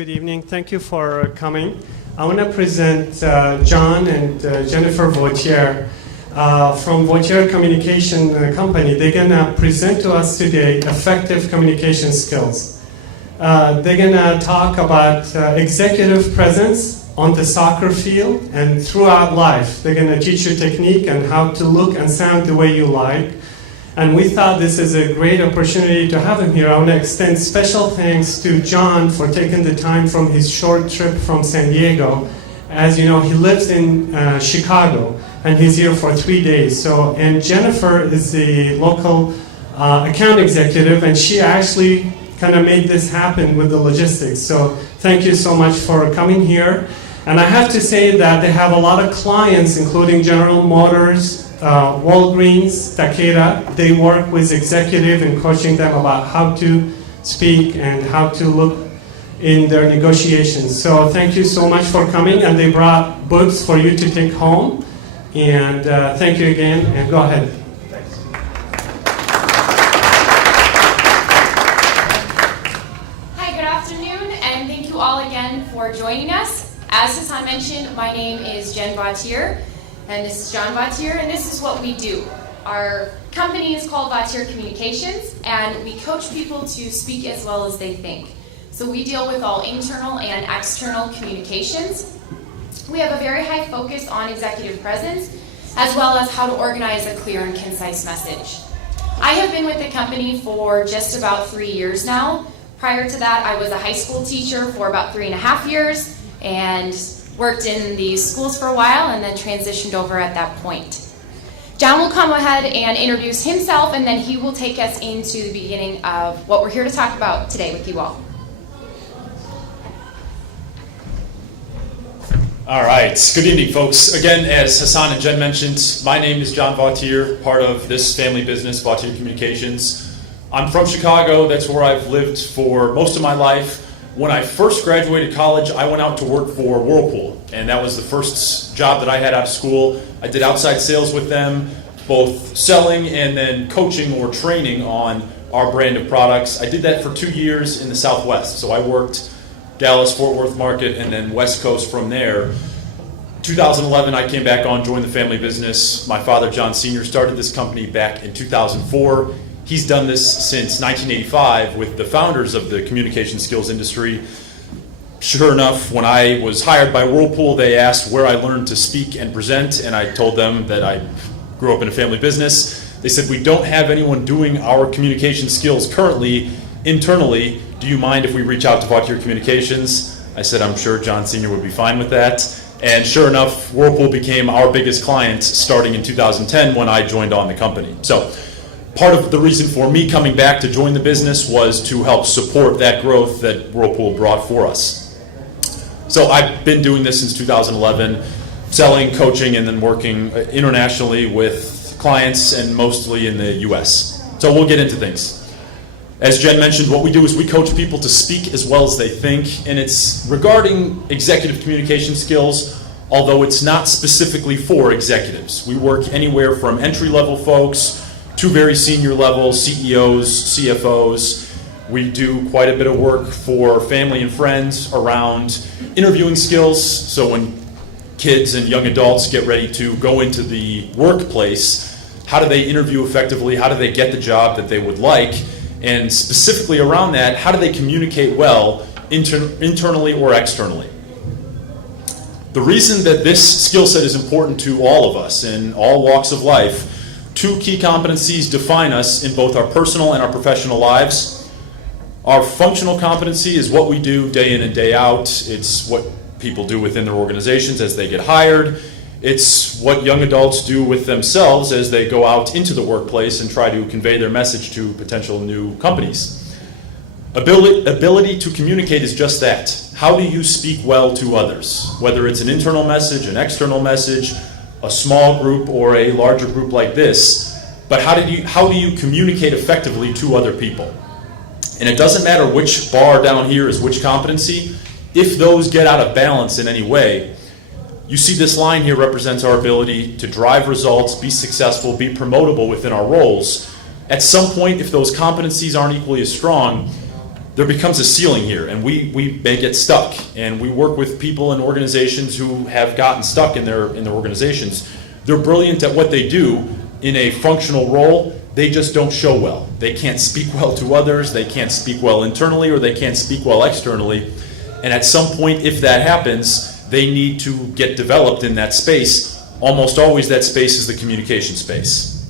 good evening. Thank you for coming. I want to present John and Jennifer Vautier from Vautier Communication Company. They're going to present to us today effective communication skills. They're going to talk about executive presence on the soccer field and throughout life. They're going to teach you technique and how to look and sound the way you like. And we thought this is a great opportunity to have him here. I want to extend special thanks to John for taking the time from his short trip from San Diego. As you know, he lives in Chicago, and he's here for 3 days. And Jennifer is the local account executive, and she actually kind of made this happen with the logistics. So thank you so much for coming here. And I have to say that they have a lot of clients, including General Motors, Walgreens, Takeda. They work with executive and coaching them about how to speak and how to look in their negotiations. So thank you so much for coming, and they brought books for you to take home. And thank you again, and go ahead. Thanks. Hi, good afternoon, and thank you all again for joining us. As Hassan mentioned, my name is Jen Vautier. And this is John Vautier, and this is what we do. Our company is called Vautier Communications, and we coach people to speak as well as they think. So we deal with all internal and external communications. We have a very high focus on executive presence, as well as how to organize a clear and concise message. I have been with the company for just about 3 years now. Prior to that, I was a high school teacher for about 3.5 years, and worked in these schools for a while and then transitioned over at that point. John will come ahead and introduce himself, and then he will take us into the beginning of what we're here to talk about today with you all. All right, good evening, folks. Again, as Hassan and Jen mentioned, my name is John Vautier, part of this family business, Vautier Communications. I'm from Chicago. That's where I've lived for most of my life. When I first graduated college, I went out to work for Whirlpool, and that was the first job that I had out of school. I did outside sales with them, both selling and then coaching or training on our brand of products. I did that for 2 years in the Southwest, so I worked Dallas, Fort Worth market, and then West Coast from there. 2011, I came back on, joined the family business. My father, John Sr., started this company back in 2004. He's done this since 1985 with the founders of the communication skills industry. Sure enough, when I was hired by Whirlpool, they asked where I learned to speak and present, and I told them that I grew up in a family business. They said, "We don't have anyone doing our communication skills currently internally. Do you mind if we reach out to Vautier Communications?" I said, "I'm sure John Sr. would be fine with that." And sure enough, Whirlpool became our biggest client starting in 2010 when I joined on the company. So part of the reason for me coming back to join the business was to help support that growth that Whirlpool brought for us. So I've been doing this since 2011, selling, coaching, and then working internationally with clients and mostly in the US. So we'll get into things. As Jen mentioned, what we do is we coach people to speak as well as they think, and it's regarding executive communication skills, although it's not specifically for executives. We work anywhere from entry-level folks to very senior levels, CEOs, CFOs. We do quite a bit of work for family and friends around interviewing skills. So when kids and young adults get ready to go into the workplace, how do they interview effectively? How do they get the job that they would like? And specifically around that, how do they communicate well internally or externally? The reason that this skill set is important to all of us in all walks of life: 2 key competencies define us in both our personal and our professional lives. Our functional competency is what we do day in and day out. It's what people do within their organizations as they get hired. It's what young adults do with themselves as they go out into the workplace and try to convey their message to potential new companies. Ability to communicate is just that. How do you speak well to others? Whether it's an internal message, an external message, a small group or a larger group like this, but how do you communicate effectively to other people? And it doesn't matter which bar down here is which competency. If those get out of balance in any way, you see this line here represents our ability to drive results, be successful, be promotable within our roles. At some point, if those competencies aren't equally as strong, there becomes a ceiling here, and we may get stuck. And we work with people and organizations who have gotten stuck in their organizations. They're brilliant at what they do in a functional role. They just don't show well. They can't speak well to others. They can't speak well internally, or they can't speak well externally. And at some point, if that happens, they need to get developed in that space. Almost always that space is the communication space.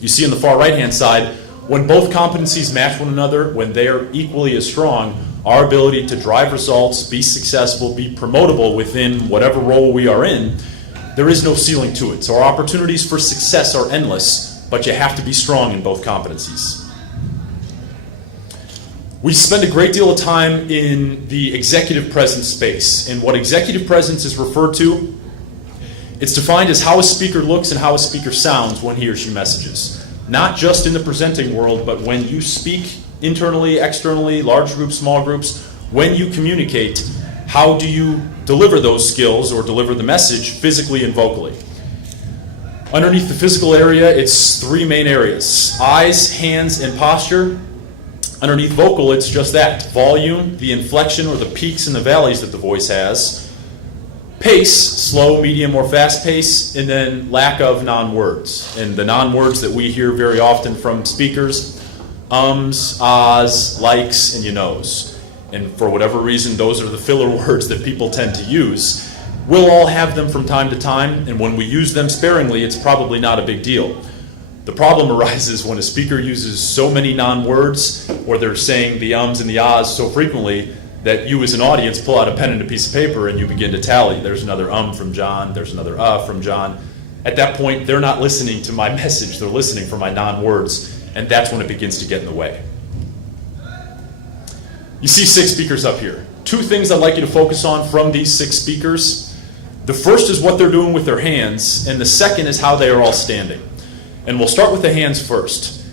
You see on the far right-hand side, when both competencies match one another, when they are equally as strong, our ability to drive results, be successful, be promotable within whatever role we are in, there is no ceiling to it. So our opportunities for success are endless, but you have to be strong in both competencies. We spend a great deal of time in the executive presence space, and what executive presence is referred to, it's defined as how a speaker looks and how a speaker sounds when he or she messages. Not just in the presenting world, but when you speak internally, externally, large groups, small groups, when you communicate, how do you deliver those skills or deliver the message physically and vocally? Underneath the physical area, it's three main areas: eyes, hands, and posture. Underneath vocal, it's just that: volume, the inflection or the peaks and the valleys that the voice has; pace, slow, medium, or fast pace; and then lack of non-words. And the non-words that we hear very often from speakers: ums, ahs, likes, and you knows. And for whatever reason, those are the filler words that people tend to use. We'll all have them from time to time, and when we use them sparingly, it's probably not a big deal. The problem arises when a speaker uses so many non-words, or they're saying the ums and the ahs so frequently, that you as an audience pull out a pen and a piece of paper and you begin to tally. There's another from John, there's another from John. At that point, they're not listening to my message, they're listening for my non-words, and that's when it begins to get in the way. You see 6 speakers up here. 2 things I'd like you to focus on from these 6 speakers. The first is what they're doing with their hands, and the second is how they are all standing. And we'll start with the hands first.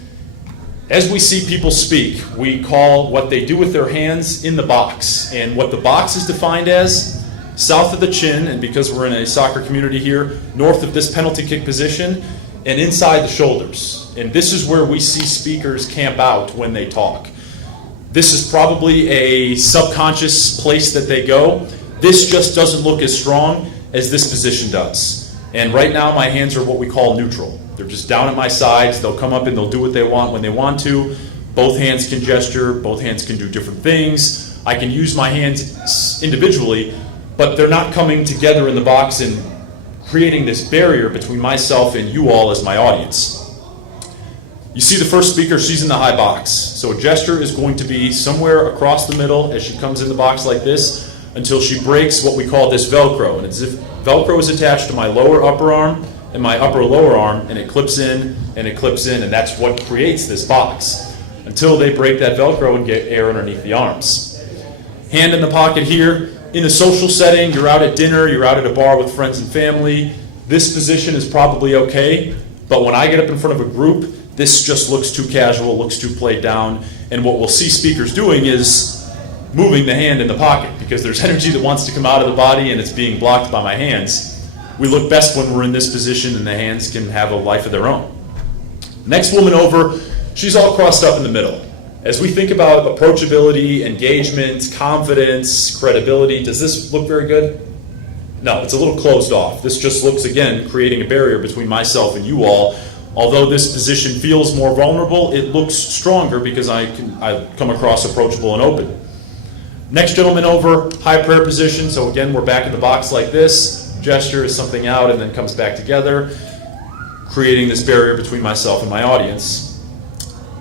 As we see people speak, we call what they do with their hands in the box. And what the box is defined as, south of the chin, and because we're in a soccer community here, north of this penalty kick position, and inside the shoulders. And this is where we see speakers camp out when they talk. This is probably a subconscious place that they go. This just doesn't look as strong as this position does. And right now my hands are what we call neutral. They're just down at my sides. They'll come up and they'll do what they want when they want to. Both hands can gesture. Both hands can do different things. I can use my hands individually, but they're not coming together in the box and creating this barrier between myself and you all as my audience. You see the first speaker, she's in the high box. So a gesture is going to be somewhere across the middle as she comes in the box like this until she breaks what we call this Velcro. And it's as if Velcro is attached to my lower upper arm and my upper lower arm, and it clips in and it clips in, and that's what creates this box until they break that Velcro and get air underneath the arms. Hand in the pocket here. In a social setting, you're out at dinner, you're out at a bar with friends and family, this position is probably okay, but when I get up in front of a group, this just looks too casual, looks too played down, and what we'll see speakers doing is moving the hand in the pocket because there's energy that wants to come out of the body and it's being blocked by my hands. We look best when we're in this position and the hands can have a life of their own. Next woman over, she's all crossed up in the middle. As we think about approachability, engagement, confidence, credibility, does this look very good? No, it's a little closed off. This just looks, again, creating a barrier between myself and you all. Although this position feels more vulnerable, it looks stronger because I come across approachable and open. Next gentleman over, high prayer position. So again, we're back in the box like this. Gesture is something out and then comes back together, creating this barrier between myself and my audience.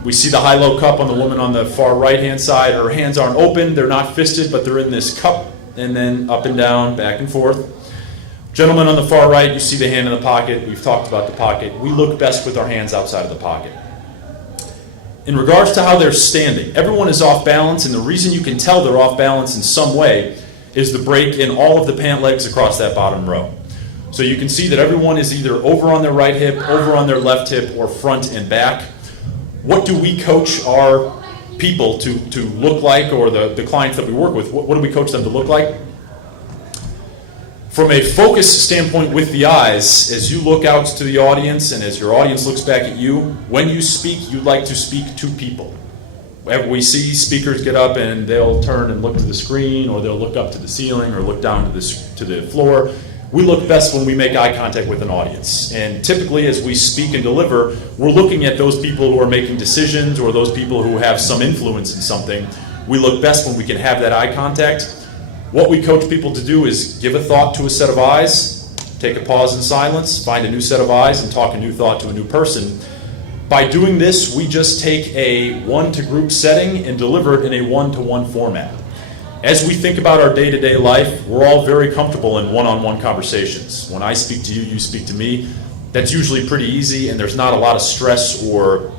We see the high-low cup on the woman on the far right-hand side. Her hands aren't open, they're not fisted, but they're in this cup, and then up and down, back and forth. Gentleman on the far right, you see the hand in the pocket. We've talked about the pocket. We look best with our hands outside of the pocket. In regards to how they're standing, everyone is off balance, and the reason you can tell they're off balance in some way is the break in all of the pant legs across that bottom row. So you can see that everyone is either over on their right hip, over on their left hip, or front and back. What do we coach our people to look like, or the clients that we work with, what do we coach them to look like? From a focus standpoint with the eyes, as you look out to the audience and as your audience looks back at you, when you speak, you'd like to speak to people. We see speakers get up and they'll turn and look to the screen, or they'll look up to the ceiling or look down to the floor. We look best when we make eye contact with an audience. And typically as we speak and deliver, we're looking at those people who are making decisions or those people who have some influence in something. We look best when we can have that eye contact. What we coach people to do is give a thought to a set of eyes, take a pause in silence, find a new set of eyes, and talk a new thought to a new person. By doing this, we just take a one-to-group setting and deliver it in a one-to-one format. As we think about our day-to-day life, we're all very comfortable in one-on-one conversations. When I speak to you, you speak to me. That's usually pretty easy, and there's not a lot of stress or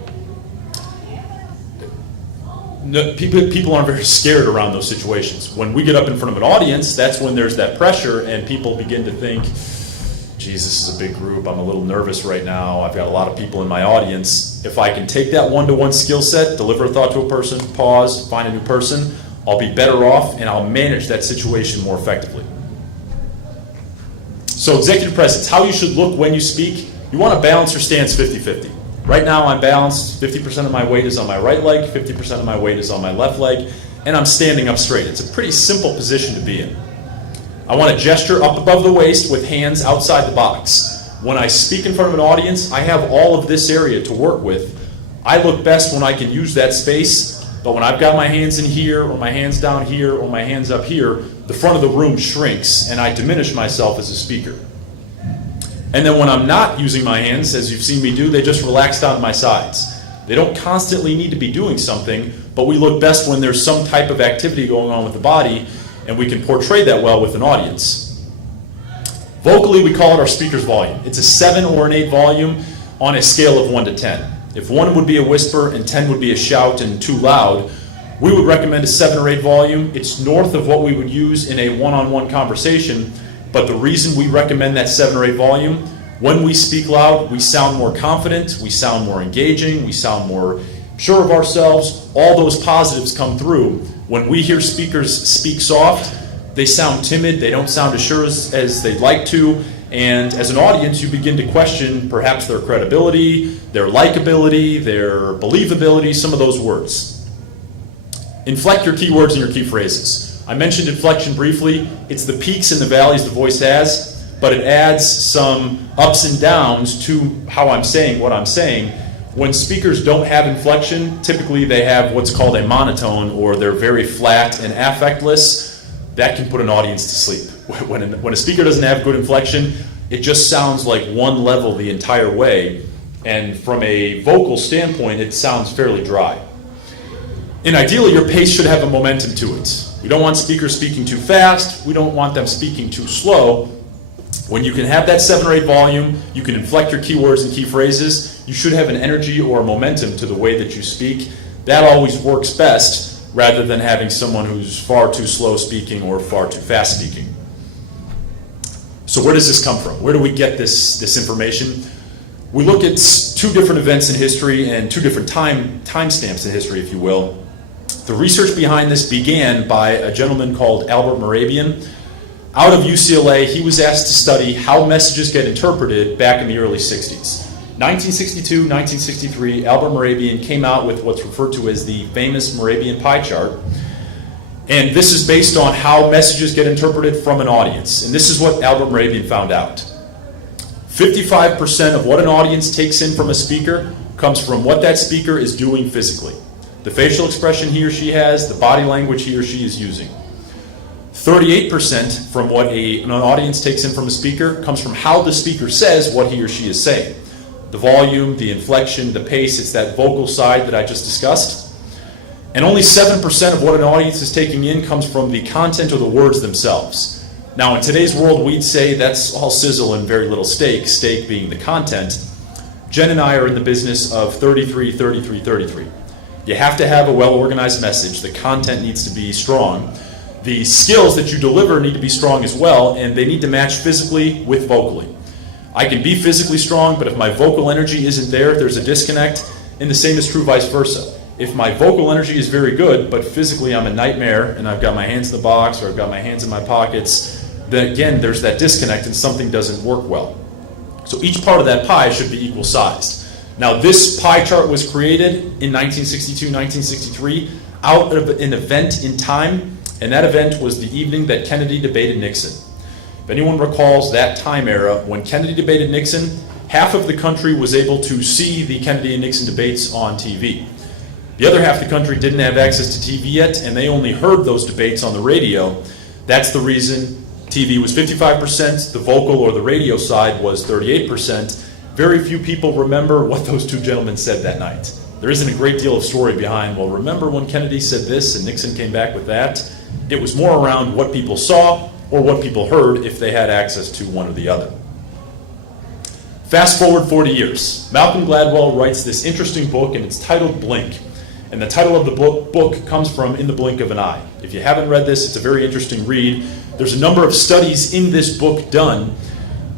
people aren't very scared around those situations. When we get up in front of an audience, that's when there's that pressure and people begin to think, geez, this is a big group, I'm a little nervous right now, I've got a lot of people in my audience. If I can take that one-to-one skill set, deliver a thought to a person, pause, find a new person, I'll be better off and I'll manage that situation more effectively. So executive presence, how you should look when you speak. You want to balance your stance 50-50. Right now I'm balanced, 50% of my weight is on my right leg, 50% of my weight is on my left leg, and I'm standing up straight. It's a pretty simple position to be in. I want to gesture up above the waist with hands outside the box. When I speak in front of an audience, I have all of this area to work with. I look best when I can use that space, but when I've got my hands in here, or my hands down here, or my hands up here, the front of the room shrinks, and I diminish myself as a speaker. And then when I'm not using my hands, as you've seen me do, they just relax down to my sides. They don't constantly need to be doing something, but we look best when there's some type of activity going on with the body, and we can portray that well with an audience. Vocally, we call it our speaker's volume. It's a 7 or an 8 volume on a scale of 1 to 10. If 1 would be a whisper and 10 would be a shout and too loud, we would recommend a 7 or 8 volume. It's north of what we would use in a one-on-one conversation, but the reason we recommend that 7 or 8 volume, when we speak loud, we sound more confident, we sound more engaging, we sound more sure of ourselves. All those positives come through. When we hear speakers speak soft, they sound timid, they don't sound as sure as they'd like to, and as an audience, you begin to question perhaps their credibility, their likability, their believability, some of those words. Inflect your keywords and your key phrases. I mentioned inflection briefly. It's the peaks and the valleys the voice has, but it adds some ups and downs to how I'm saying what I'm saying. When speakers don't have inflection, typically they have what's called a monotone, or they're very flat and affectless. That can put an audience to sleep. When a speaker doesn't have good inflection, it just sounds like one level the entire way, and from a vocal standpoint, it sounds fairly dry. And ideally, your pace should have a momentum to it. We don't want speakers speaking too fast. We don't want them speaking too slow. When you can have that 7 or 8 volume, you can inflect your keywords and key phrases. You should have an energy or a momentum to the way that you speak. That always works best, rather than having someone who's far too slow speaking or far too fast speaking. So where does this come from? Where do we get this information? We look at 2 different events in history and 2 different time stamps in history, if you will. The research behind this began by a gentleman called Albert Morabian. Out of UCLA, he was asked to study how messages get interpreted back in the early 60s. 1962, 1963, Albert Morabian came out with what's referred to as the famous Morabian pie chart. And this is based on how messages get interpreted from an audience. And this is what Albert Morabian found out. 55% of what an audience takes in from a speaker comes from what that speaker is doing physically. The facial expression he or she has, the body language he or she is using. 38% from what an audience takes in from a speaker comes from how the speaker says what he or she is saying. The volume, the inflection, the pace, it's that vocal side that I just discussed. And only 7% of what an audience is taking in comes from the content or the words themselves. Now in today's world, we'd say that's all sizzle and very little steak, steak being the content. Jen and I are in the business of 33, 33, 33. You have to have a well-organized message. The content needs to be strong. The skills that you deliver need to be strong as well, and they need to match physically with vocally. I can be physically strong, but if my vocal energy isn't there, there's a disconnect, and the same is true vice versa. If my vocal energy is very good, but physically I'm a nightmare, and I've got my hands in the box, or I've got my hands in my pockets, then again, there's that disconnect and something doesn't work well. So each part of that pie should be equal sized. Now, this pie chart was created in 1962, 1963 out of an event in time, and that event was the evening that Kennedy debated Nixon. If anyone recalls that time era, when Kennedy debated Nixon, half of the country was able to see the Kennedy and Nixon debates on TV. The other half of the country didn't have access to TV yet, and they only heard those debates on the radio. That's the reason TV was 55%, the vocal or the radio side was 38%. Very few people remember what those two gentlemen said that night. There isn't a great deal of story behind, well, remember when Kennedy said this and Nixon came back with that? It was more around what people saw or what people heard if they had access to one or the other. Fast forward 40 years. Malcolm Gladwell writes this interesting book, and it's titled Blink. And the title of the book comes from In the Blink of an Eye. If you haven't read this, it's a very interesting read. There's a number of studies in this book done,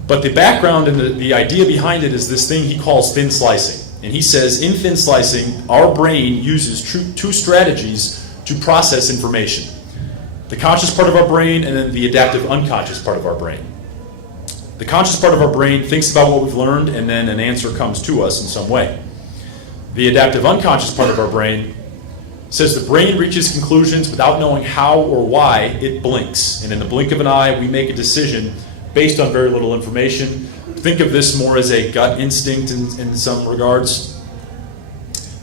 but the background and the idea behind it is this thing he calls thin slicing. And he says in thin slicing, our brain uses two strategies to process information. The conscious part of our brain and then the adaptive unconscious part of our brain. The conscious part of our brain thinks about what we've learned and then an answer comes to us in some way. The adaptive unconscious part of our brain says the brain reaches conclusions without knowing how or why it blinks. And in the blink of an eye, we make a decision based on very little information. Think of this more as a gut instinct in some regards.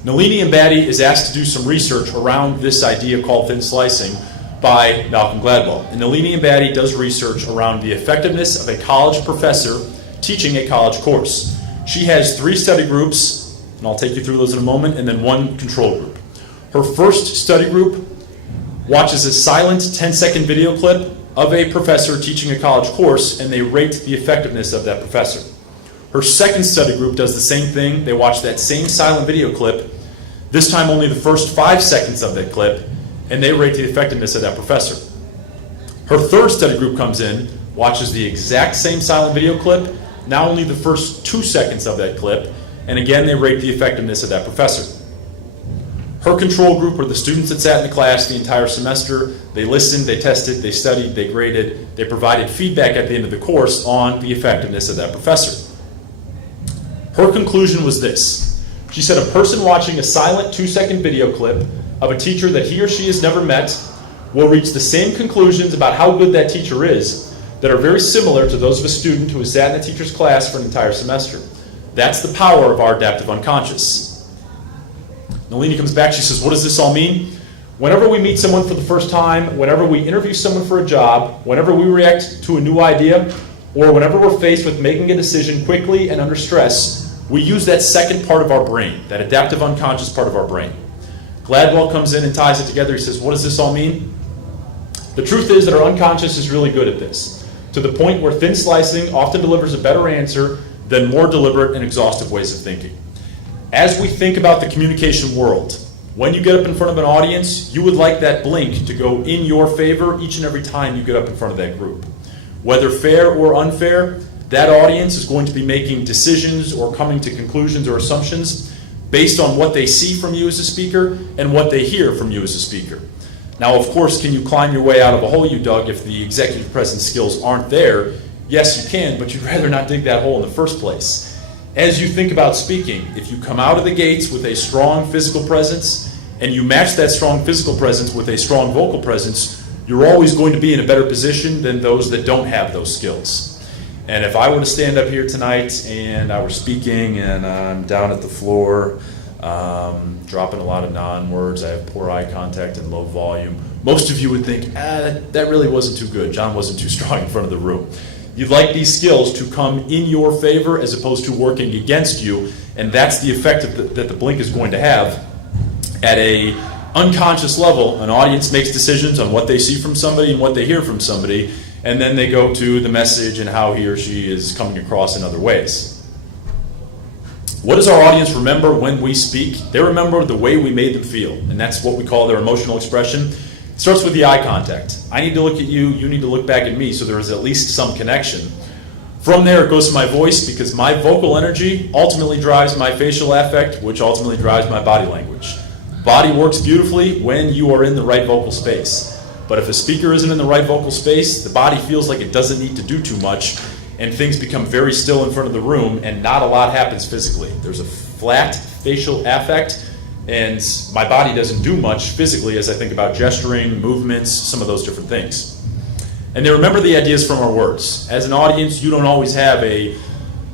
Nalini and Batty is asked to do some research around this idea called thin slicing by Malcolm Gladwell. And Nalini and Batty does research around the effectiveness of a college professor teaching a college course. She has 3 study groups, and I'll take you through those in a moment, and then 1 control group. Her first study group watches a silent 10-second video clip of a professor teaching a college course, and they rate the effectiveness of that professor. Her second study group does the same thing. They watch that same silent video clip, this time only the first 5 seconds of that clip, and they rate the effectiveness of that professor. Her third study group comes in, watches the exact same silent video clip, now only the first 2 seconds of that clip, and again they rate the effectiveness of that professor. Her control group were the students that sat in the class the entire semester. They listened, they tested, they studied, they graded, they provided feedback at the end of the course on the effectiveness of that professor. Her conclusion was this. She said a person watching a silent 2-second video clip of a teacher that he or she has never met will reach the same conclusions about how good that teacher is that are very similar to those of a student who has sat in the teacher's class for an entire semester. That's the power of our adaptive unconscious. Nalini comes back, she says, what does this all mean? Whenever we meet someone for the first time, whenever we interview someone for a job, whenever we react to a new idea, or whenever we're faced with making a decision quickly and under stress, we use that second part of our brain, that adaptive unconscious part of our brain. Gladwell comes in and ties it together. He says, what does this all mean? The truth is that our unconscious is really good at this, to the point where thin slicing often delivers a better answer than more deliberate and exhaustive ways of thinking. As we think about the communication world, when you get up in front of an audience, you would like that blink to go in your favor each and every time you get up in front of that group. Whether fair or unfair, that audience is going to be making decisions or coming to conclusions or assumptions based on what they see from you as a speaker and what they hear from you as a speaker. Now, of course, can you climb your way out of a hole you dug if the executive presence skills aren't there? Yes, you can, but you'd rather not dig that hole in the first place. As you think about speaking, if you come out of the gates with a strong physical presence and you match that strong physical presence with a strong vocal presence, you're always going to be in a better position than those that don't have those skills. And if I were to stand up here tonight and I were speaking and I'm down at the floor, dropping a lot of non-words, I have poor eye contact and low volume, most of you would think, that really wasn't too good. John wasn't too strong in front of the room. You'd like these skills to come in your favor as opposed to working against you, and that's the effect that the blink is going to have. At a unconscious level, an audience makes decisions on what they see from somebody and what they hear from somebody, and then they go to the message and how he or she is coming across in other ways. What does our audience remember when we speak? They remember the way we made them feel, and that's what we call their emotional expression. It starts with the eye contact. I need to look at you, you need to look back at me, so there is at least some connection. From there, it goes to my voice, because my vocal energy ultimately drives my facial affect, which ultimately drives my body language. Body works beautifully when you are in the right vocal space. But if a speaker isn't in the right vocal space, the body feels like it doesn't need to do too much, and things become very still in front of the room and not a lot happens physically. There's a flat facial affect, and my body doesn't do much physically as I think about gesturing, movements, some of those different things. And they remember the ideas from our words. As an audience, you don't always have a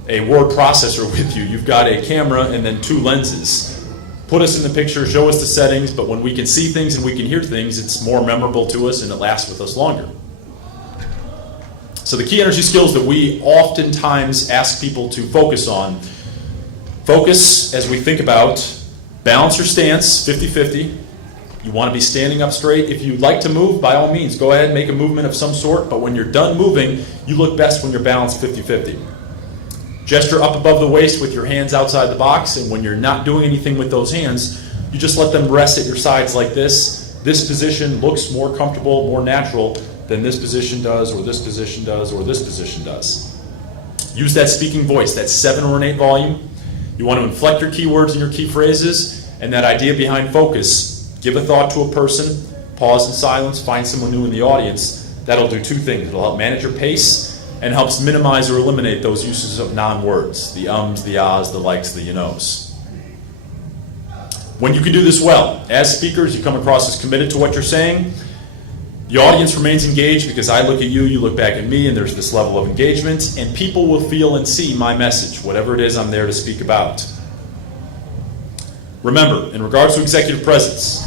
word processor with you. You've got a camera and then two lenses. Put us in the picture, show us the settings, but when we can see things and we can hear things, it's more memorable to us and it lasts with us longer. So the key energy skills that we oftentimes ask people to focus on. Focus as we think about balance your stance, 50-50. You want to be standing up straight. If you'd like to move, by all means, go ahead and make a movement of some sort, but when you're done moving, you look best when you're balanced 50-50. Gesture up above the waist with your hands outside the box, and when you're not doing anything with those hands, you just let them rest at your sides like this. This position looks more comfortable, more natural than this position does, or this position does, or this position does. Use that speaking voice, that 7 or an 8 volume. You want to inflect your keywords and your key phrases, and that idea behind focus. Give a thought to a person, pause in silence, find someone new in the audience. That'll do two things. It'll help manage your pace and helps minimize or eliminate those uses of non-words, the ums, the ahs, the likes, the you knows. When you can do this well, as speakers, you come across as committed to what you're saying. The audience remains engaged because I look at you, you look back at me, and there's this level of engagement, and people will feel and see my message, whatever it is I'm there to speak about. Remember, in regards to executive presence,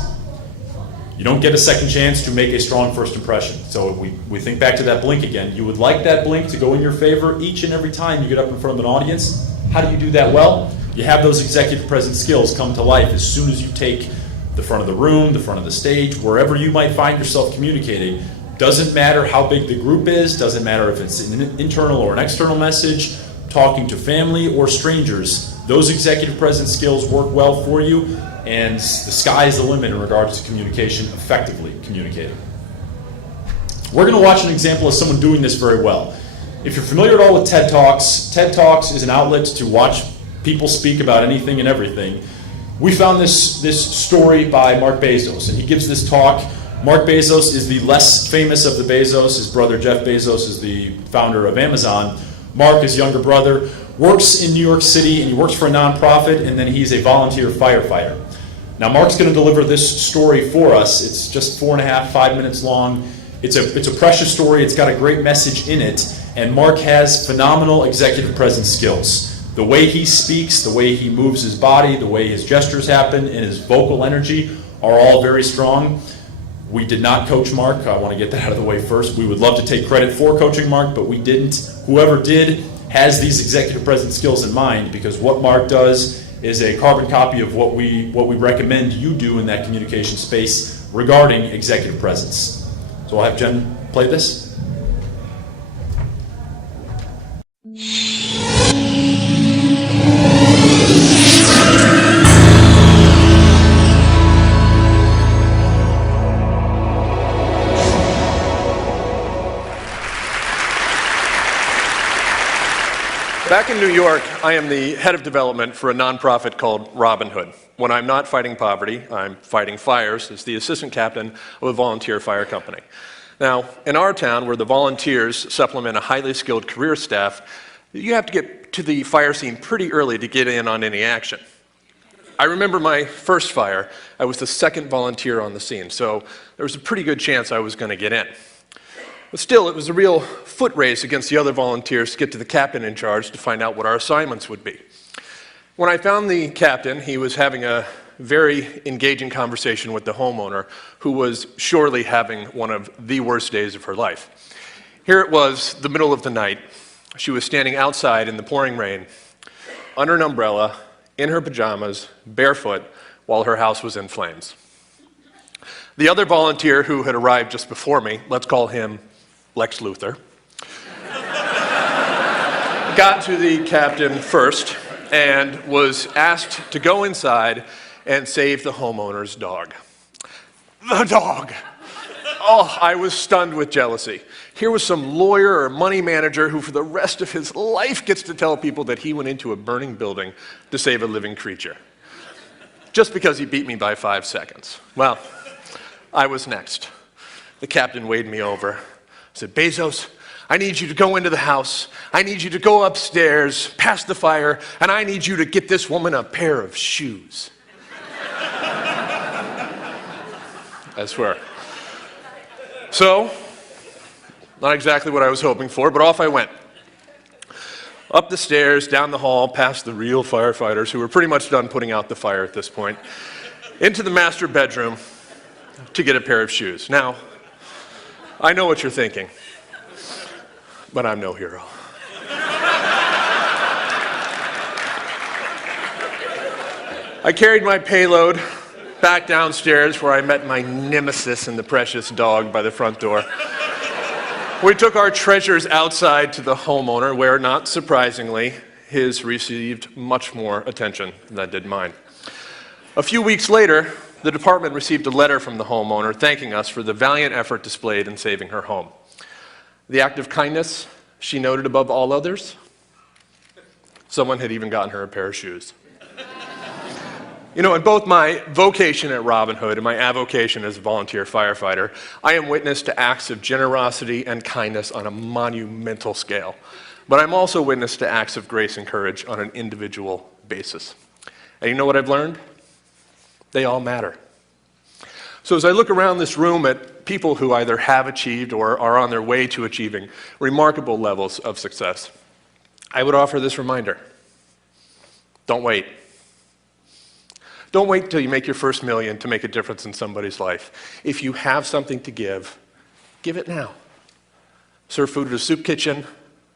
you don't get a second chance to make a strong first impression. So we think back to that blink again. You would like that blink to go in your favor each and every time you get up in front of an audience. How do you do that well? You have those executive presence skills come to life as soon as you take the front of the room, the front of the stage, wherever you might find yourself communicating. Doesn't matter how big the group is, doesn't matter if it's an internal or an external message, talking to family or strangers. Those executive presence skills work well for you, and the sky is the limit in regards to communication, effectively communicating. We're going to watch an example of someone doing this very well. If you're familiar at all with TED Talks is an outlet to watch people speak about anything and everything. We found this story by Mark Bezos, and he gives this talk. Mark Bezos is the less famous of the Bezos. His brother Jeff Bezos is the founder of Amazon. Mark, his younger brother, works in New York City, and he works for a nonprofit, and then he's a volunteer firefighter. Now, Mark's going to deliver this story for us. It's just 4.5, 5 minutes long. It's a precious story. It's got a great message in it, and Mark has phenomenal executive presence skills. The way he speaks, the way he moves his body, the way his gestures happen, and his vocal energy are all very strong. We did not coach Mark. I want to get that out of the way first. We would love to take credit for coaching Mark, but we didn't. Whoever did has these executive presence skills in mind, because what Mark does is a carbon copy of what we recommend you do in that communication space regarding executive presence. So I'll have Jen play this. Back in New York, I am the head of development for a nonprofit called Robin Hood. When I'm not fighting poverty, I'm fighting fires as the assistant captain of a volunteer fire company. Now, in our town, where the volunteers supplement a highly skilled career staff, you have to get to the fire scene pretty early to get in on any action. I remember my first fire. I was the second volunteer on the scene, so there was a pretty good chance I was going to get in. But still, it was a real foot race against the other volunteers to get to the captain in charge to find out what our assignments would be. When I found the captain, he was having a very engaging conversation with the homeowner, who was surely having one of the worst days of her life. Here it was, the middle of the night. She was standing outside in the pouring rain, under an umbrella, in her pajamas, barefoot, while her house was in flames. The other volunteer who had arrived just before me, let's call him Lex Luthor, got to the captain first and was asked to go inside and save the homeowner's dog. The dog! Oh, I was stunned with jealousy. Here was some lawyer or money manager who for the rest of his life gets to tell people that he went into a burning building to save a living creature. Just because he beat me by 5 seconds. Well, I was next. The captain weighed me over. I said, Bezos, I need you to go into the house. I need you to go upstairs, past the fire, and I need you to get this woman a pair of shoes. I swear. So, not exactly what I was hoping for, but off I went. Up the stairs, down the hall, past the real firefighters who were pretty much done putting out the fire at this point, into the master bedroom to get a pair of shoes. Now, I know what you're thinking, but I'm no hero. I carried my payload back downstairs where I met my nemesis and the precious dog by the front door. We took our treasures outside to the homeowner where, not surprisingly, his received much more attention than did mine. A few weeks later, the department received a letter from the homeowner thanking us for the valiant effort displayed in saving her home. The act of kindness she noted above all others, someone had even gotten her a pair of shoes. You know, in both my vocation at Robin Hood and my avocation as a volunteer firefighter, I am witness to acts of generosity and kindness on a monumental scale. But I'm also witness to acts of grace and courage on an individual basis. And you know what I've learned? They all matter. So as I look around this room at people who either have achieved or are on their way to achieving remarkable levels of success, I would offer this reminder. Don't wait. Don't wait until you make your first million to make a difference in somebody's life. If you have something to give it now. Serve food at a soup kitchen,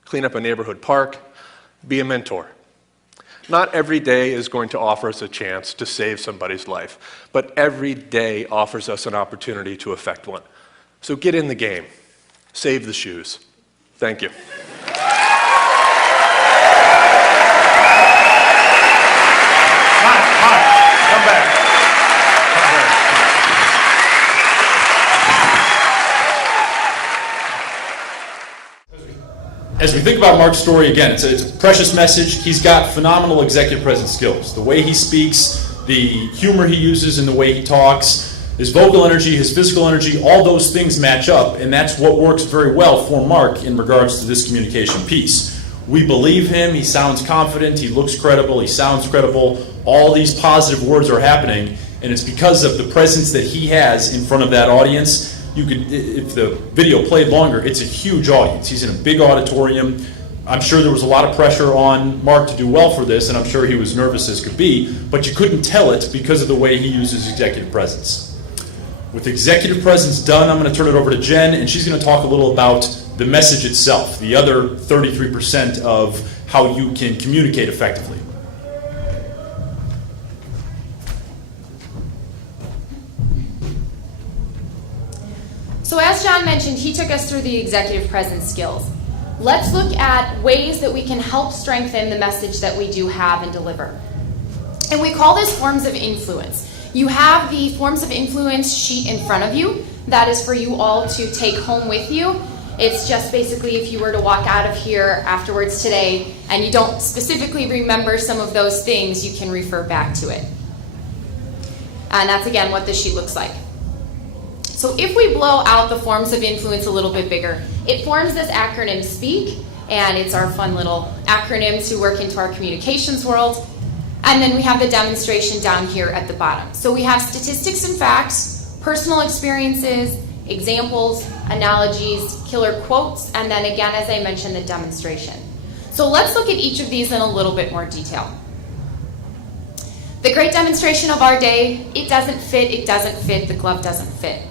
clean up a neighborhood park, be a mentor. Not every day is going to offer us a chance to save somebody's life, but every day offers us an opportunity to affect one. So get in the game. Save the shoes. Thank you. As we think about Mark's story, again, it's a precious message. He's got phenomenal executive presence skills. The way he speaks, the humor he uses in the way he talks, his vocal energy, his physical energy, all those things match up, and that's what works very well for Mark in regards to this communication piece. We believe him, he sounds confident, he looks credible, he sounds credible, all these positive words are happening, and it's because of the presence that he has in front of that audience. You could, if the video played longer, it's a huge audience. He's in a big auditorium. I'm sure there was a lot of pressure on Mark to do well for this, and I'm sure he was nervous as could be, but you couldn't tell it because of the way he uses executive presence. With executive presence done, I'm going to turn it over to Jen, and she's going to talk a little about the message itself, the other 33% of how you can communicate effectively. So as John mentioned, he took us through the executive presence skills. Let's look at ways that we can help strengthen the message that we do have and deliver. And we call this forms of influence. You have the forms of influence sheet in front of you. That is for you all to take home with you. It's just basically if you were to walk out of here afterwards today and you don't specifically remember some of those things, you can refer back to it. And that's again what this sheet looks like. So if we blow out the forms of influence a little bit bigger, it forms this acronym SPEAK, and it's our fun little acronyms who work into our communications world. And then we have the demonstration down here at the bottom. So we have statistics and facts, personal experiences, examples, analogies, killer quotes, and then again, as I mentioned, the demonstration. So let's look at each of these in a little bit more detail. The great demonstration of our day, it doesn't fit, the glove doesn't fit.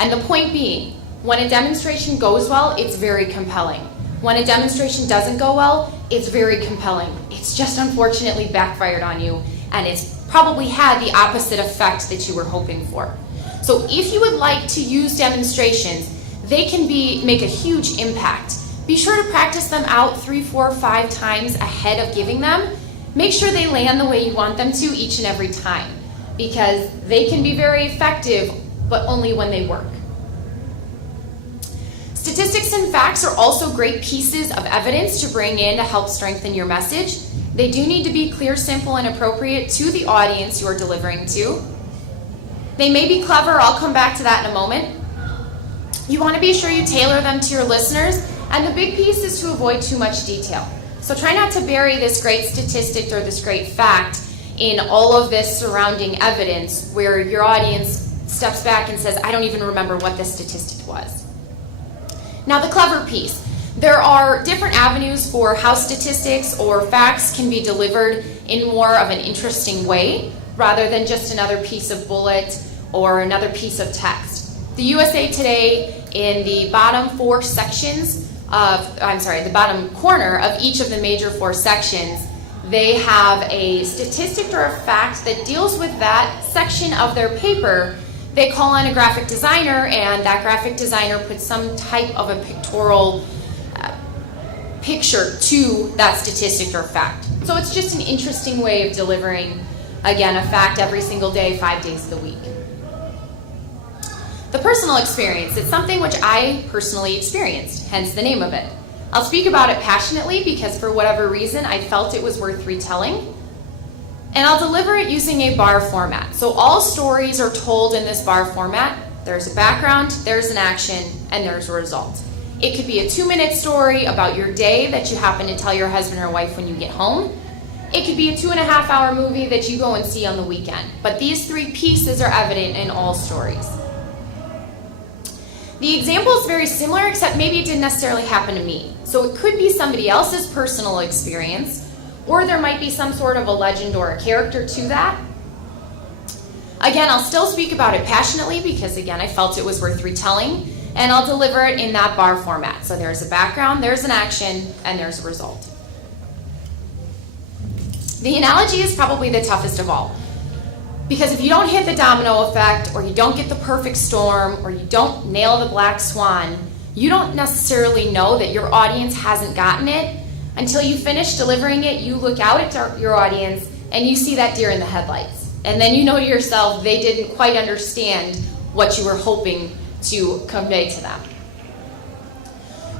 And the point being, when a demonstration goes well, it's very compelling. When a demonstration doesn't go well, it's very compelling. It's just unfortunately backfired on you, and it's probably had the opposite effect that you were hoping for. So if you would like to use demonstrations, they can make a huge impact. Be sure to practice them out 3, 4, 5 times ahead of giving them. Make sure they land the way you want them to each and every time, because they can be very effective, but only when they work. Statistics and facts are also great pieces of evidence to bring in to help strengthen your message. They do need to be clear, simple, and appropriate to the audience you are delivering to. They may be clever, I'll come back to that in a moment. You want to be sure you tailor them to your listeners And the big piece is to avoid too much detail. So try not to bury this great statistic or this great fact in all of this surrounding evidence where your audience steps back and says, I don't even remember what this statistic was. Now the clever piece. There are different avenues for how statistics or facts can be delivered in more of an interesting way rather than just another piece of bullet or another piece of text. The USA Today, in the bottom the bottom corner of each of the major 4 sections, they have a statistic or a fact that deals with that section of their paper. They call on a graphic designer, and that graphic designer puts some type of a pictorial picture to that statistic or fact. So it's just an interesting way of delivering, again, a fact every single day, 5 days of the week. The personal experience, it's something which I personally experienced, hence the name of it. I'll speak about it passionately because for whatever reason I felt it was worth retelling. And I'll deliver it using a bar format. So all stories are told in this bar format. There's a background, there's an action, and there's a result. It could be a 2-minute story about your day that you happen to tell your husband or wife when you get home. It could be a 2.5-hour movie that you go and see on the weekend. But these 3 pieces are evident in all stories. The example is very similar, except maybe it didn't necessarily happen to me. So it could be somebody else's personal experience, or there might be some sort of a legend or a character to that. Again, I'll still speak about it passionately because, again, I felt it was worth retelling, and I'll deliver it in that bar format. So there's a background, there's an action, and there's a result. The analogy is probably the toughest of all. Because if you don't hit the domino effect, or you don't get the perfect storm, or you don't nail the black swan, you don't necessarily know that your audience hasn't gotten it until you finish delivering it. You look out at your audience and you see that deer in the headlights. And then you know to yourself, they didn't quite understand what you were hoping to convey to them.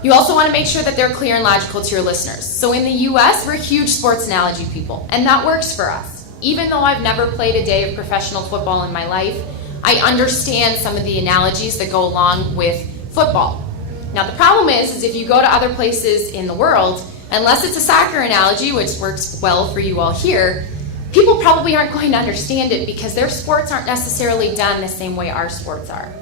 You also want to make sure that they're clear and logical to your listeners. So in the US, we're huge sports analogy people, and that works for us. Even though I've never played a day of professional football in my life, I understand some of the analogies that go along with football. Now the problem is if you go to other places in the world, unless it's a soccer analogy, which works well for you all here, people probably aren't going to understand it because their sports aren't necessarily done the same way our sports are.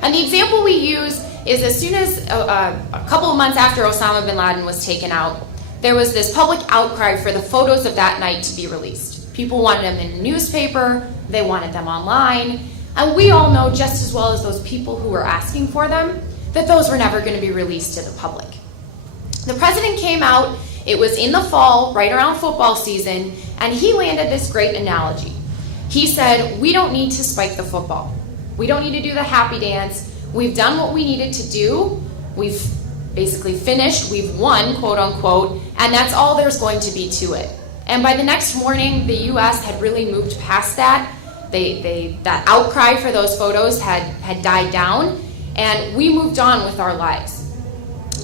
And the example we use is as soon as a couple of months after Osama bin Laden was taken out, there was this public outcry for the photos of that night to be released. People wanted them in the newspaper, they wanted them online, and we all know just as well as those people who were asking for them that those were never going to be released to the public. The president came out, it was in the fall, right around football season, and he landed this great analogy. He said, we don't need to spike the football. We don't need to do the happy dance. We've done what we needed to do. We've basically finished, we've won, quote unquote, and that's all there's going to be to it. And by the next morning, the U.S. had really moved past that. That outcry for those photos had died down, and we moved on with our lives.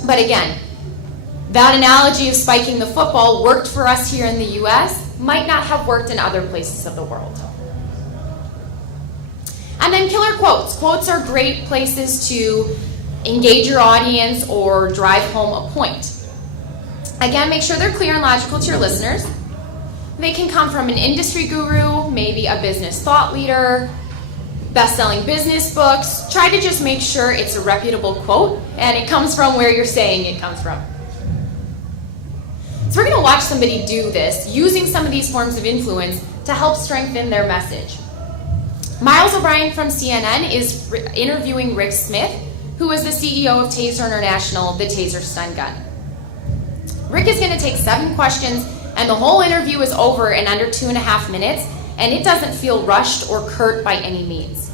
But again, that analogy of spiking the football worked for us here in the U.S., might not have worked in other places of the world. And then killer quotes. Quotes are great places to engage your audience or drive home a point. Again, make sure they're clear and logical to your listeners. They can come from an industry guru, maybe a business thought leader, best-selling business books. Try to just make sure it's a reputable quote and it comes from where you're saying it comes from. So we're going to watch somebody do this using some of these forms of influence to help strengthen their message. Miles O'Brien from CNN is interviewing Rick Smith, who is the CEO of Taser International, the Taser stun gun. Rick is going to take 7 questions, and the whole interview is over in under 2.5 minutes, and it doesn't feel rushed or curt by any means.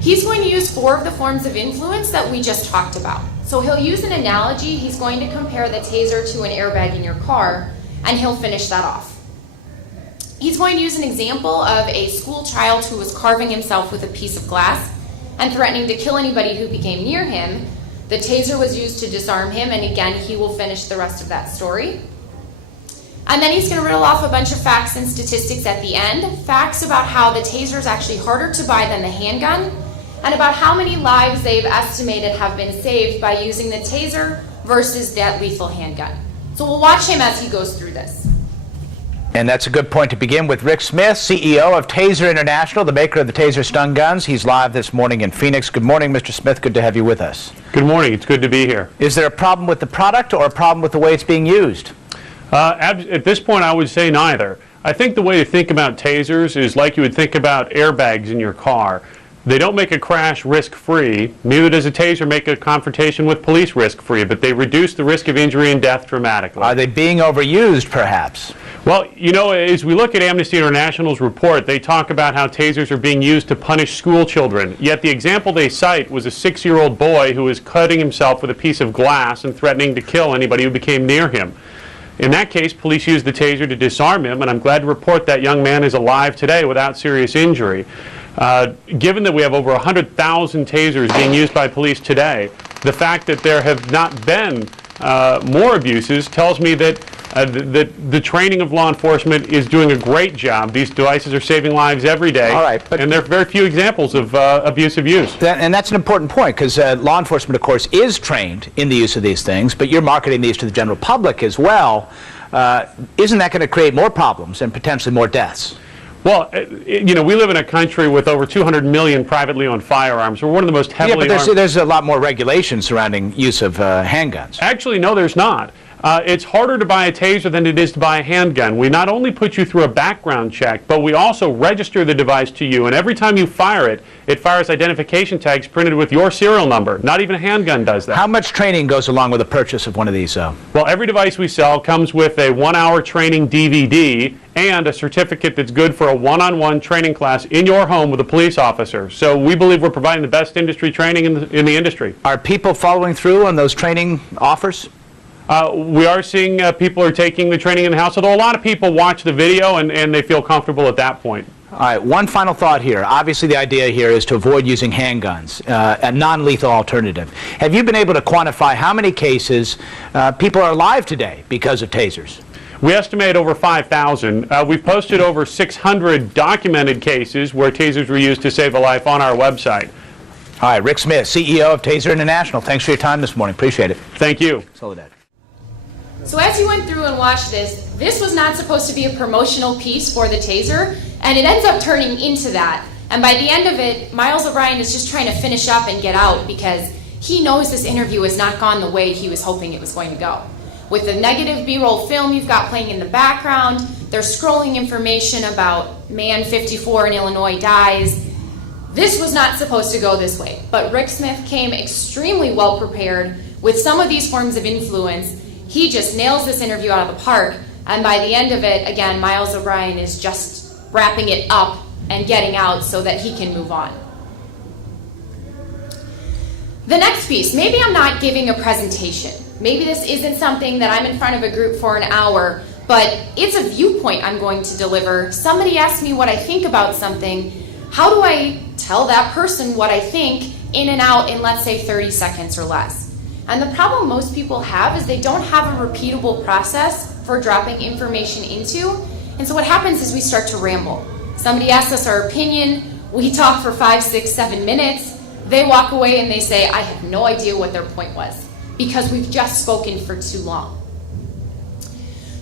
He's going to use 4 of the forms of influence that we just talked about. So he'll use an analogy. He's going to compare the taser to an airbag in your car, and he'll finish that off. He's going to use an example of a school child who was carving himself with a piece of glass and threatening to kill anybody who became near him. The taser was used to disarm him, and again, he will finish the rest of that story. And then he's going to riddle off a bunch of facts and statistics at the end. Facts about how the taser is actually harder to buy than the handgun, and about how many lives they've estimated have been saved by using the taser versus that lethal handgun. So we'll watch him as he goes through this. And that's a good point to begin with. Rick Smith, CEO of Taser International, the maker of the Taser stun guns. He's live this morning in Phoenix. Good morning, Mr. Smith. Good to have you with us. Good morning. It's good to be here. Is there a problem with the product or a problem with the way it's being used? At this point, I would say neither. I think the way to think about tasers is like you would think about airbags in your car. They don't make a crash risk-free. Neither does a taser make a confrontation with police risk-free, but they reduce the risk of injury and death dramatically. Are they being overused, perhaps? Well, you know, as we look at Amnesty International's report, they talk about how tasers are being used to punish school children. Yet the example they cite was a 6-year-old boy who was cutting himself with a piece of glass and threatening to kill anybody who became near him. In that case, police used the taser to disarm him, and I'm glad to report that young man is alive today without serious injury. Given that we have over 100,000 tasers being used by police today, the fact that there have not been more abuses tells me that the training of law enforcement is doing a great job. These devices are saving lives every day. All right, and there are very few examples of abusive use. And that's an important point, because law enforcement, of course, is trained in the use of these things, but you're marketing these to the general public as well. Isn't that going to create more problems and potentially more deaths? Well, you know, we live in a country with over 200 million privately owned firearms. We're one of the most heavily armed. There's a lot more regulation surrounding use of handguns. Actually, no, there's not. It's harder to buy a taser than it is to buy a handgun. We not only put you through a background check, but we also register the device to you. And every time you fire it, it fires identification tags printed with your serial number. Not even a handgun does that. How much training goes along with the purchase of one of these? Well, every device we sell comes with a 1-hour training DVD and a certificate that's good for a one-on-one training class in your home with a police officer. So we believe we're providing the best industry training in the industry. Are people following through on those training offers? We are seeing people are taking the training in the house, although a lot of people watch the video and they feel comfortable at that point. All right, one final thought here. Obviously the idea here is to avoid using handguns, a non-lethal alternative. Have you been able to quantify how many cases people are alive today because of tasers? We estimate over 5,000. We've posted over 600 documented cases where tasers were used to save a life on our website. All right, Rick Smith, CEO of Taser International. Thanks for your time this morning. Appreciate it. Thank you. So as you went through and watched this was not supposed to be a promotional piece for the taser, and it ends up turning into that. And by the end of it, Miles O'Brien is just trying to finish up and get out because he knows this interview has not gone the way he was hoping it was going to go. With the negative B-roll film you've got playing in the background, they're scrolling information about man 54 in Illinois dies. This was not supposed to go this way, but Rick Smith came extremely well prepared with some of these forms of influence. He just nails this interview out of the park, and by the end of it, again, Miles O'Brien is just wrapping it up and getting out so that he can move on. The next piece, maybe I'm not giving a presentation. Maybe this isn't something that I'm in front of a group for an hour, but it's a viewpoint I'm going to deliver. Somebody asks me what I think about something. How do I tell that person what I think in and out in, let's say, 30 seconds or less? And the problem most people have is they don't have a repeatable process for dropping information into. And so what happens is we start to ramble. Somebody asks us our opinion, we talk for 5, 6, 7 minutes, they walk away and they say, I have no idea what their point was, because we've just spoken for too long.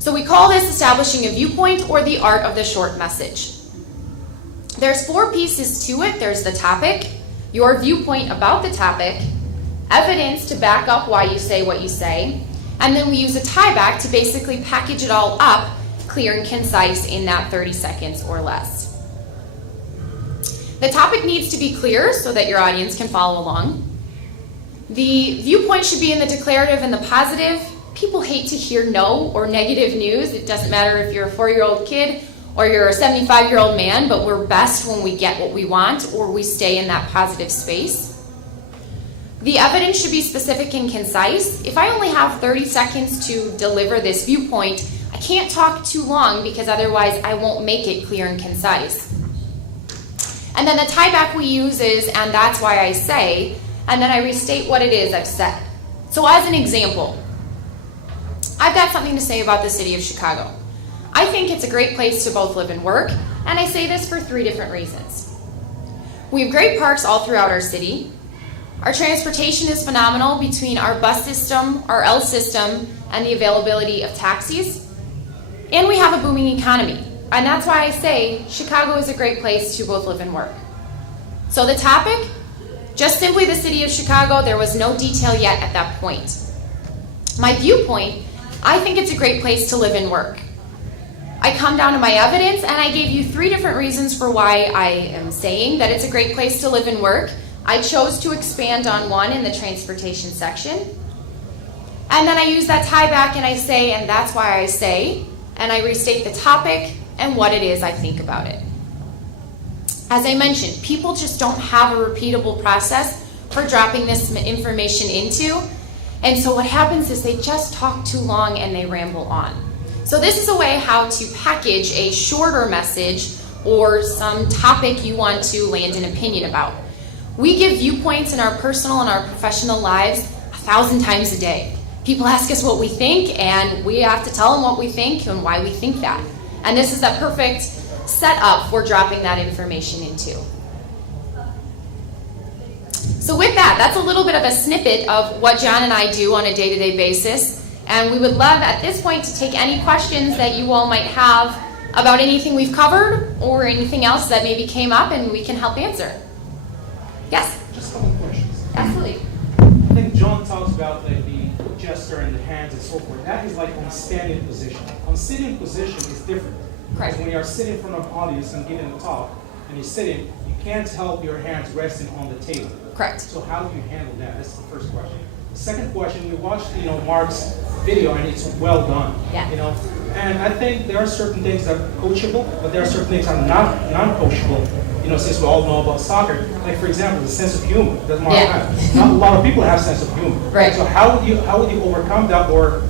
So we call this establishing a viewpoint, or the art of the short message. There's 4 pieces to it. There's the topic, your viewpoint about the topic, evidence to back up why you say what you say, and then we use a tie back to basically package it all up, clear and concise in that 30 seconds or less. The topic needs to be clear so that your audience can follow along. The viewpoint should be in the declarative and the positive. People hate to hear no or negative news. It doesn't matter if you're a 4-year-old kid or you're a 75-year-old man, but we're best when we get what we want or we stay in that positive space. The evidence should be specific and concise. If I only have 30 seconds to deliver this viewpoint, I can't talk too long because otherwise I won't make it clear and concise. And then the tie back we use is, and that's why I say, and then I restate what it is I've said. So as an example, I've got something to say about the city of Chicago. I think it's a great place to both live and work, and I say this for 3 different reasons. We have great parks all throughout our city. Our transportation is phenomenal between our bus system, our L system, and the availability of taxis. And we have a booming economy. And that's why I say Chicago is a great place to both live and work. So the topic, just simply the city of Chicago. There was no detail yet at that point. My viewpoint, I think it's a great place to live and work. I come down to my evidence, and I gave you 3 different reasons for why I am saying that it's a great place to live and work. I chose to expand on one in the transportation section. And then I use that tie back and I say, and that's why I say, and I restate the topic and what it is I think about it. As I mentioned, people just don't have a repeatable process for dropping this information into. And so what happens is they just talk too long and they ramble on. So this is a way how to package a shorter message or some topic you want to land an opinion about. We give viewpoints in our personal and our professional lives 1,000 times a day. People ask us what we think, and we have to tell them what we think and why we think that. And this is the perfect setup for dropping that information into. So with that, that's a little bit of a snippet of what John and I do on a day-to-day basis. And we would love at this point to take any questions that you all might have about anything we've covered or anything else that maybe came up, and we can help answer. Yes? Just a couple of questions. Absolutely. I think John talks about like the gesture and the hands and so forth. That is like on standing position. On sitting position is different. Correct. Because when you are sitting in front of an audience and giving a talk, and you're sitting, you can't help your hands resting on the table. Correct. So how do you handle that? That's the first question. The second question, we watched Mark's video and it's well done. Yeah. And I think there are certain things that are coachable, but there are certain things that are not non-coachable. Since we all know about soccer, like for example, the sense of humor that Mark has. Not a lot of people have sense of humor. Right. So how would you overcome that or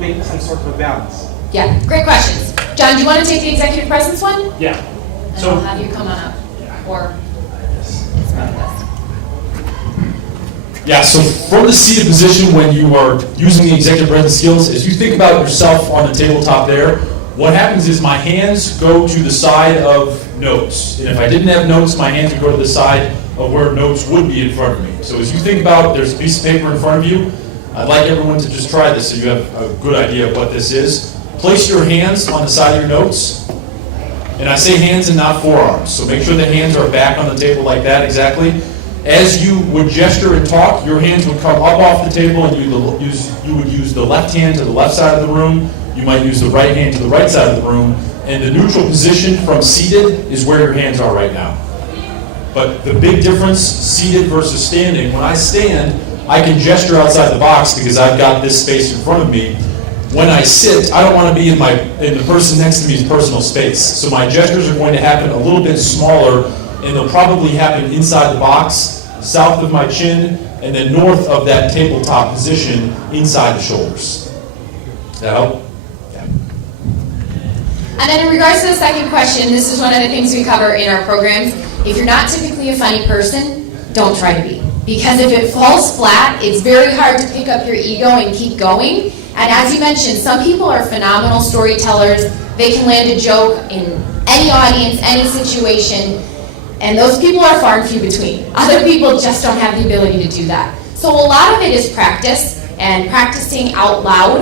make some sort of a balance? Yeah, great questions. John, do you want to take the executive presence one? Yeah. And So I'll have you come on up. Or it's about this. Yeah, so from the seated position when you are using the executive presence skills, as you think about yourself on the tabletop there, what happens is my hands go to the side of notes. And if I didn't have notes, my hands would go to the side of where notes would be in front of me. So as you think about, there's a piece of paper in front of you, I'd like everyone to just try this so you have a good idea of what this is. Place your hands on the side of your notes. And I say hands and not forearms. So make sure the hands are back on the table like that exactly. As you would gesture and talk, your hands would come up off the table and you would use the left hand to the left side of the room. You might use the right hand to the right side of the room. And the neutral position from seated is where your hands are right now. But the big difference, seated versus standing, when I stand, I can gesture outside the box because I've got this space in front of me. When I sit, I don't want to be in the person next to me's personal space. So my gestures are going to happen a little bit smaller, and they'll probably happen inside the box, south of my chin, and then north of that tabletop position inside the shoulders. Does that help? Yeah. And then in regards to the second question, this is one of the things we cover in our programs. If you're not typically a funny person, don't try to be. Because if it falls flat, it's very hard to pick up your ego and keep going. And as you mentioned, some people are phenomenal storytellers. They can land a joke in any audience, any situation. And those people are far and few between. Other people just don't have the ability to do that. So a lot of it is practice and practicing out loud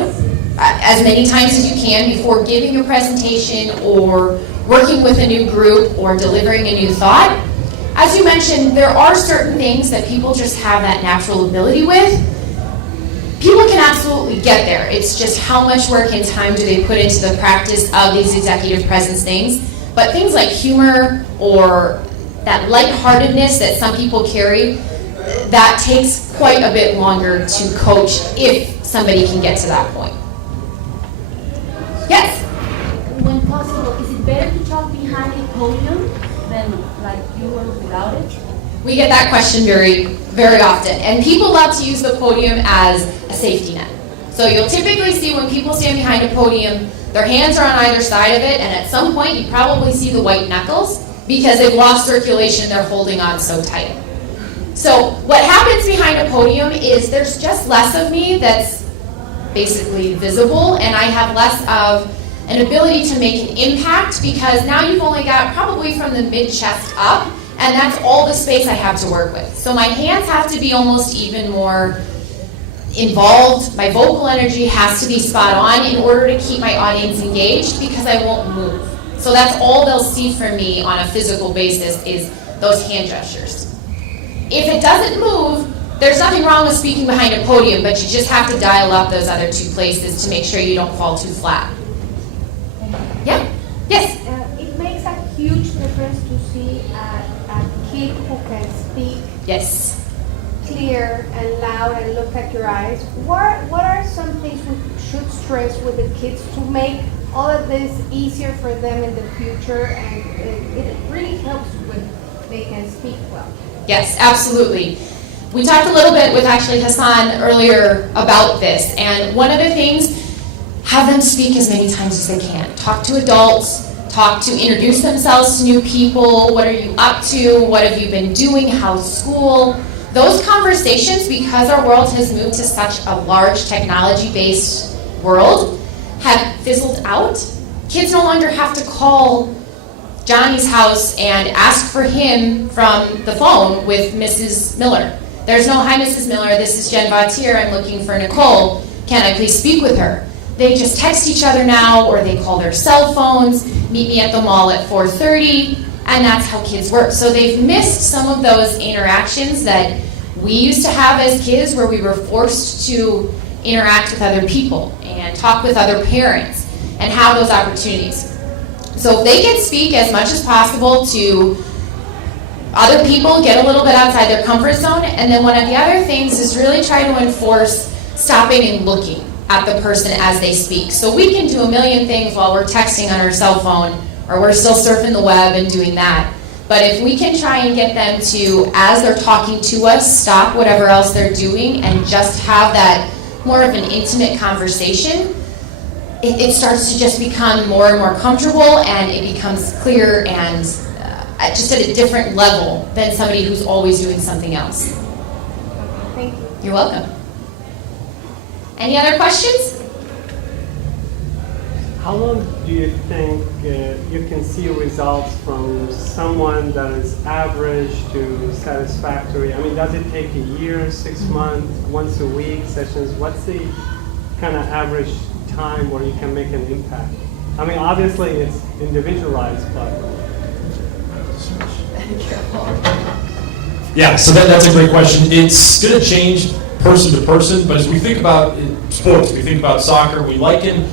as many times as you can before giving a presentation or working with a new group or delivering a new thought. As you mentioned, there are certain things that people just have that natural ability with. People can absolutely get there. It's just how much work and time do they put into the practice of these executive presence things. But things like humor or that lightheartedness that some people carry, that takes quite a bit longer to coach if somebody can get to that point. Yes? When possible, is it better to talk behind a podium than like you were without it? We get that question very, very often. And people love to use the podium as a safety net. So you'll typically see when people stand behind a podium, their hands are on either side of it, and at some point you probably see the white knuckles because they've lost circulation, they're holding on so tight. So what happens behind a podium is there's just less of me that's basically visible, and I have less of an ability to make an impact because now you've only got probably from the mid-chest up, And that's all the space I have to work with. So my hands have to be almost even more involved. My vocal energy has to be spot on in order to keep my audience engaged, because I won't move. So that's all they'll see from me on a physical basis is those hand gestures. If it doesn't move, there's nothing wrong with speaking behind a podium, but you just have to dial up those other two places to make sure you don't fall too flat. Yeah? Yes? It makes a huge difference to see a kid who can speak Yes. clear and loud and look at your eyes. What are some things we should stress with the kids to make all of this easier for them in the future, and it really helps when they can speak well? Yes, absolutely. We talked a little bit with actually Hassan earlier about this, and one of the things, have them speak as many times as they can. Talk to adults, introduce themselves to new people. What are you up to? What have you been doing? How's school? Those conversations, because our world has moved to such a large technology-based world, have fizzled out. Kids no longer have to call Johnny's house and ask for him from the phone with Mrs. Miller. There's no, hi Mrs. Miller, this is Jen Vautier, I'm looking for Nicole. Can I please speak with her? They just text each other now, or they call their cell phones, meet me at the mall at 4:30, and that's how kids work. So they've missed some of those interactions that we used to have as kids, where we were forced to interact with other people and talk with other parents and have those opportunities. So if they can speak as much as possible to other people, get a little bit outside their comfort zone, and then one of the other things is really try to enforce stopping and looking at the person as they speak. So we can do a million things while we're texting on our cell phone, or we're still surfing the web and doing that. But if we can try and get them to, as they're talking to us, stop whatever else they're doing and just have that more of an intimate conversation, it starts to just become more and more comfortable, and it becomes clear and just at a different level than somebody who's always doing something else. Thank you. You're welcome. Any other questions? How long do you think you can see results from someone that is average to satisfactory? I mean, does it take a year, 6 months, once a week sessions? What's the kind of average time where you can make an impact? I mean, obviously it's individualized, but... Yeah, so that's a great question. It's going to change person to person, but as we think about sports, we think about soccer, we liken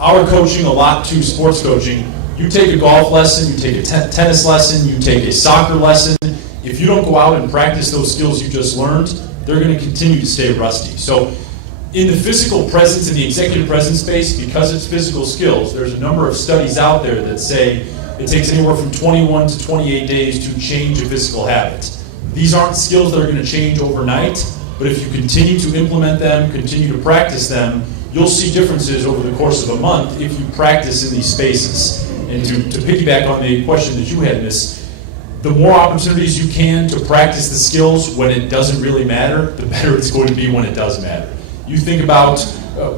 our coaching a lot to sports coaching. You take a golf lesson, you take a tennis lesson, you take a soccer lesson. If you don't go out and practice those skills you just learned, they're going to continue to stay rusty. So in the physical presence, in the executive presence space, because it's physical skills, there's a number of studies out there that say it takes anywhere from 21 to 28 days to change a physical habit. These aren't skills that are going to change overnight, but if you continue to implement them, continue to practice them, you'll see differences over the course of a month if you practice in these spaces. And to piggyback on the question that you had, Miss, the more opportunities you can to practice the skills when it doesn't really matter, the better it's going to be when it does matter. You think about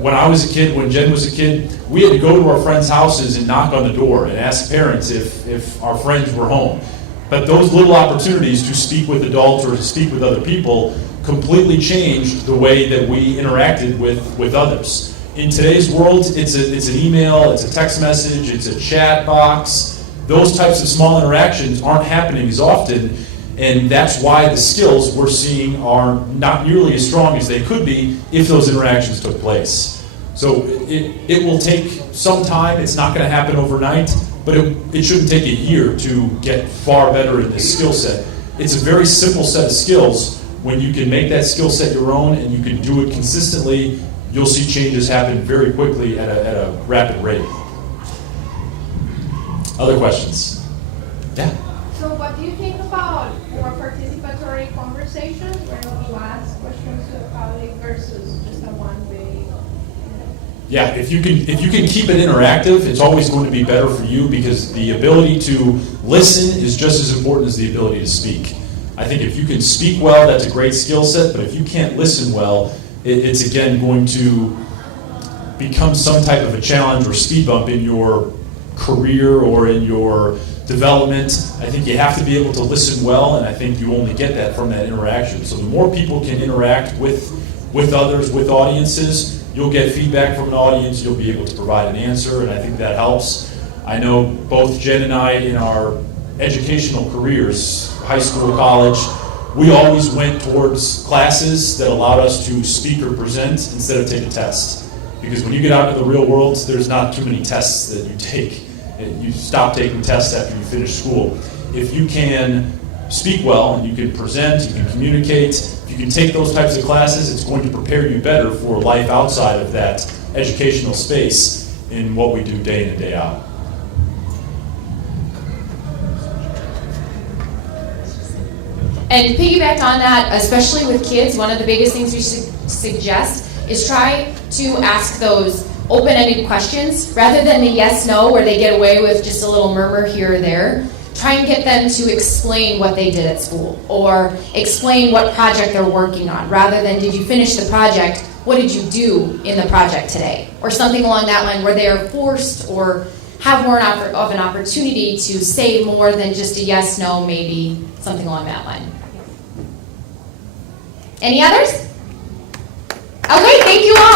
when I was a kid, when Jen was a kid, we had to go to our friends' houses and knock on the door and ask parents if our friends were home. But those little opportunities to speak with adults or to speak with other people completely changed the way that we interacted with others. In today's world, it's an email, it's a text message, it's a chat box. Those types of small interactions aren't happening as often, and that's why the skills we're seeing are not nearly as strong as they could be if those interactions took place. So it will take some time. It's not going to happen overnight, but it shouldn't take a year to get far better in this skill set. It's a very simple set of skills. When you can make that skill set your own and you can do it consistently, you'll see changes happen very quickly at a rapid rate. Other questions? Yeah. So what do you think about more participatory conversations where you ask questions to the public versus just a one-way? Yeah, if you can keep it interactive, it's always going to be better for you, because the ability to listen is just as important as the ability to speak. I think if you can speak well, that's a great skill set, but if you can't listen well, it's again going to become some type of a challenge or speed bump in your career or in your development. I think you have to be able to listen well, and I think you only get that from that interaction. So the more people can interact with others, with audiences, you'll get feedback from an audience, you'll be able to provide an answer, and I think that helps. I know both Jen and I, in our educational careers, high school, college, we always went towards classes that allowed us to speak or present instead of take a test. Because when you get out into the real world, there's not too many tests that you take. You stop taking tests after you finish school. If you can speak well, and you can present, you can communicate, if you can take those types of classes, it's going to prepare you better for life outside of that educational space in what we do day in and day out. And piggyback on that, especially with kids, one of the biggest things we should suggest is try to ask those open-ended questions rather than the yes-no where they get away with just a little murmur here or there. Try and get them to explain what they did at school or explain what project they're working on rather than did you finish the project, what did you do in the project today? Or something along that line where they are forced or have more of an opportunity to say more than just a yes, no, maybe, something along that line. Any others? Okay, thank you all.